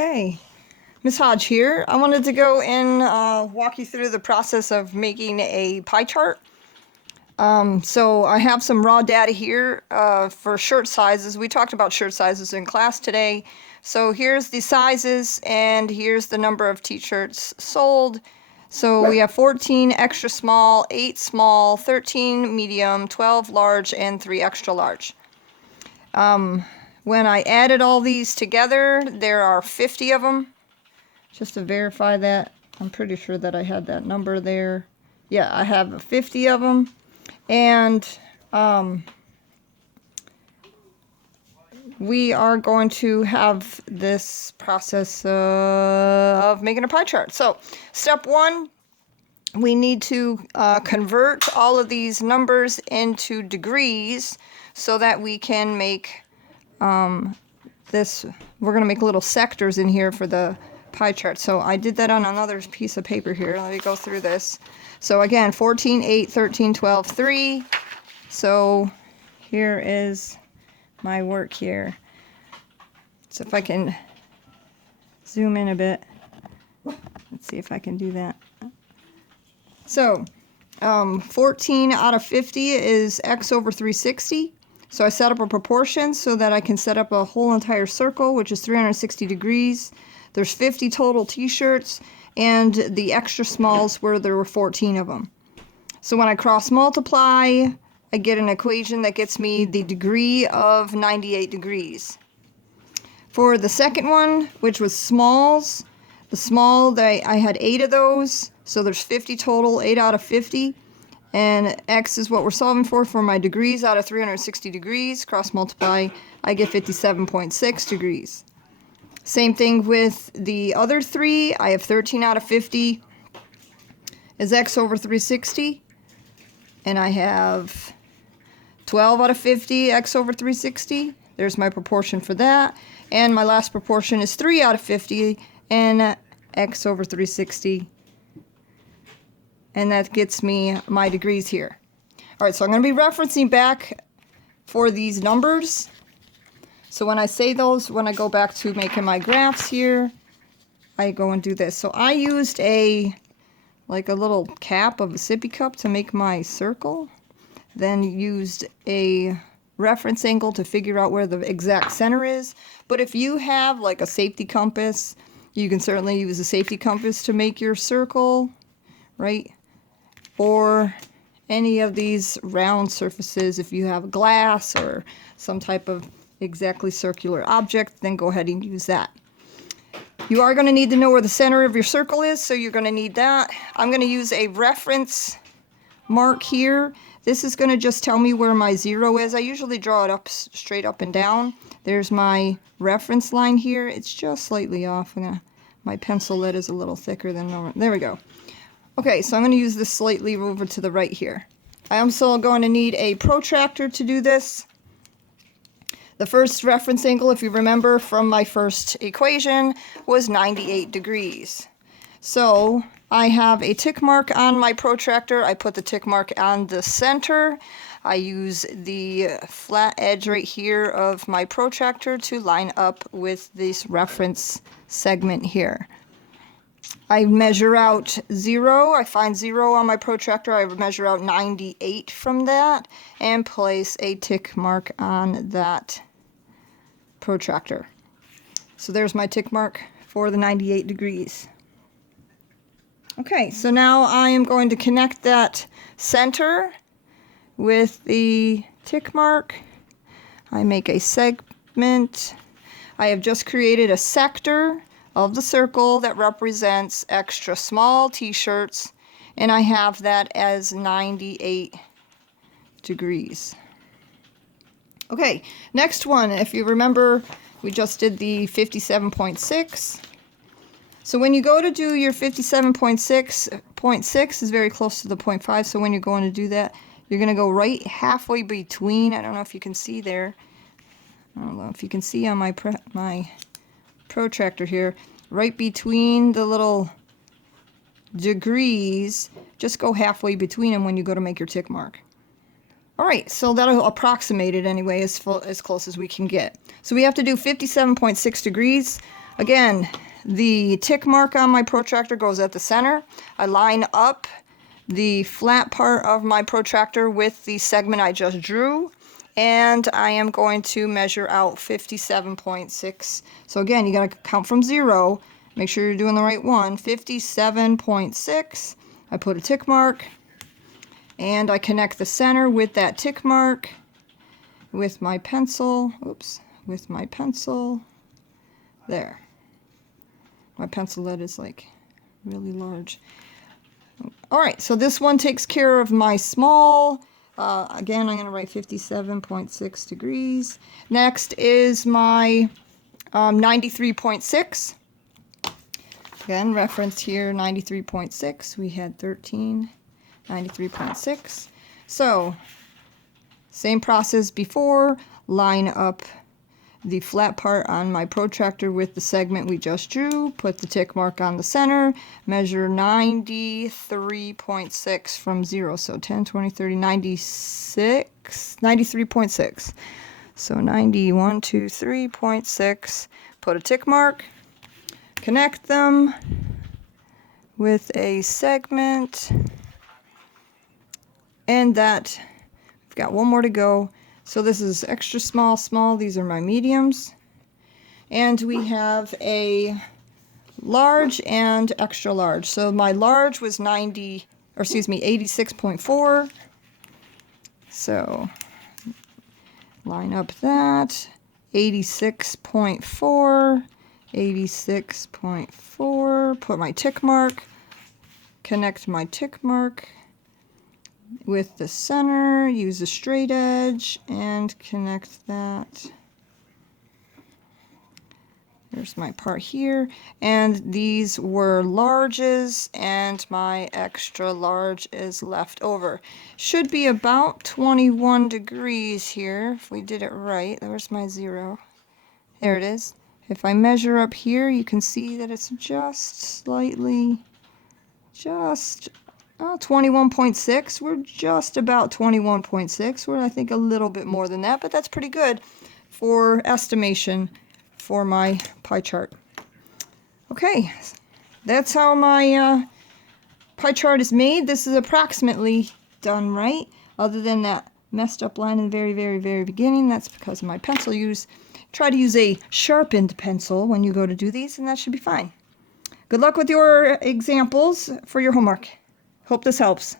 Okay, Miss Hodge here. I wanted to go and walk you through the process of making a pie chart. So I have some raw data here for shirt sizes. We talked about shirt sizes in class today. So here's the sizes and here's the number of t-shirts sold. So we have 14 extra small, 8 small, 13 medium, 12 large, and 3 extra large. When I added all these together, there are 50 of them. Just to verify that, I'm pretty sure that I had that number there. Yeah, I have 50 of them. And we are going to have this process of making a pie chart. So, step one, we need to convert all of these numbers into degrees so that we can make this. We're going to make little sectors in here for the pie chart. So I did that on another piece of paper here. Let me go through this. So again, 14, 8, 13, 12, 3. So here is my work here. So if I can zoom in a bit. Let's see if I can do that. So 14 out of 50 is x over 360. So I set up a proportion so that I can set up a whole entire circle, which is 360 degrees. There's 50 total t-shirts, and the extra smalls where there were 14 of them. So when I cross multiply, I get an equation that gets me the degree of 98 degrees. For the second one, which was smalls, the small, I had 8 of those, so there's 50 total, 8 out of 50. And x is what we're solving for my degrees out of 360 degrees. Cross multiply, I get 57.6 degrees. Same thing with the other 3. I have 13 out of 50 is x over 360. And I have 12 out of 50 x over 360. There's my proportion for that. And my last proportion is 3 out of 50 and x over 360. And that gets me my degrees here. All right, so I'm going to be referencing back for these numbers. So when I say those, when I go back to making my graphs here, I go and do this. So I used like a little cap of a sippy cup to make my circle. Then used a reference angle to figure out where the exact center is. But if you have like a safety compass, you can certainly use a safety compass to make your circle, right? Or any of these round surfaces. If you have glass or some type of exactly circular object, then go ahead and use that. You are going to need to know where the center of your circle is, so you're going to need that. I'm going to use a reference mark here. This is going to just tell me where my 0 is. I usually draw it up straight up and down. There's my reference line here. It's just slightly off. My pencil lead is a little thicker than normal. There we go. Okay, so I'm going to use this slightly over to the right here. I am also going to need a protractor to do this. The first reference angle, if you remember from my first equation, was 98 degrees. So I have a tick mark on my protractor. I put the tick mark on the center. I use the flat edge right here of my protractor to line up with this reference segment here. I measure out 0. I find 0 on my protractor. I measure out 98 from that and place a tick mark on that protractor. So there's my tick mark for the 98 degrees. Okay, so now I am going to connect that center with the tick mark. I make a segment. I have just created a sector of the circle that represents extra small t-shirts, and I have that as 98 degrees. Okay, next one, if you remember, we just did the 57.6. So when you go to do your 57.6, 0.6 is very close to the 0.5, so when you're going to do that, you're going to go right halfway between. I don't know if you can see there. I don't know if you can see on my protractor here, right between the little degrees, just go halfway between them when you go to make your tick mark. All right, so that'll approximate it anyway, as close as we can get. So we have to do 57.6 degrees. Again, the tick mark on my protractor goes at the center. I line up the flat part of my protractor with the segment I just drew, and I am going to measure out 57.6. So again, you got to count from 0. Make sure you're doing the right one. 57.6. I put a tick mark, and I connect the center with that tick mark with my pencil. Oops, with my pencil. There. My pencil lead is like really large. All right, so this one takes care of my small. Again, I'm going to write 57.6 degrees. Next is my 93.6. Again, reference here, 93.6. We had 13, 93.6. So, same process before. Line up the flat part on my protractor with the segment we just drew, put the tick mark on the center, measure 93.6 from 0, so 10, 20, 30, 96, 93.6. So 91, 2, 3.6, put a tick mark, connect them with a segment, and that, we've got one more to go. So this is extra small, small. These are my mediums. And we have a large and extra large. So my large was 86.4. So line up that. 86.4. 86.4. Put my tick mark. Connect my tick mark with the center, use a straight edge, and connect that. There's my part here, and these were larges, and my extra large is left over. Should be about 21 degrees here, if we did it right. There's my 0. There it is. If I measure up here, you can see that it's just slightly, 21.6. We're just about 21.6. We're, I think, a little bit more than that, but that's pretty good for estimation for my pie chart. Okay, that's how my pie chart is made. This is approximately done right, other than that messed up line in the very, very, very beginning. That's because of my pencil use. Try to use a sharpened pencil when you go to do these, and that should be fine. Good luck with your examples for your homework. Hope this helps.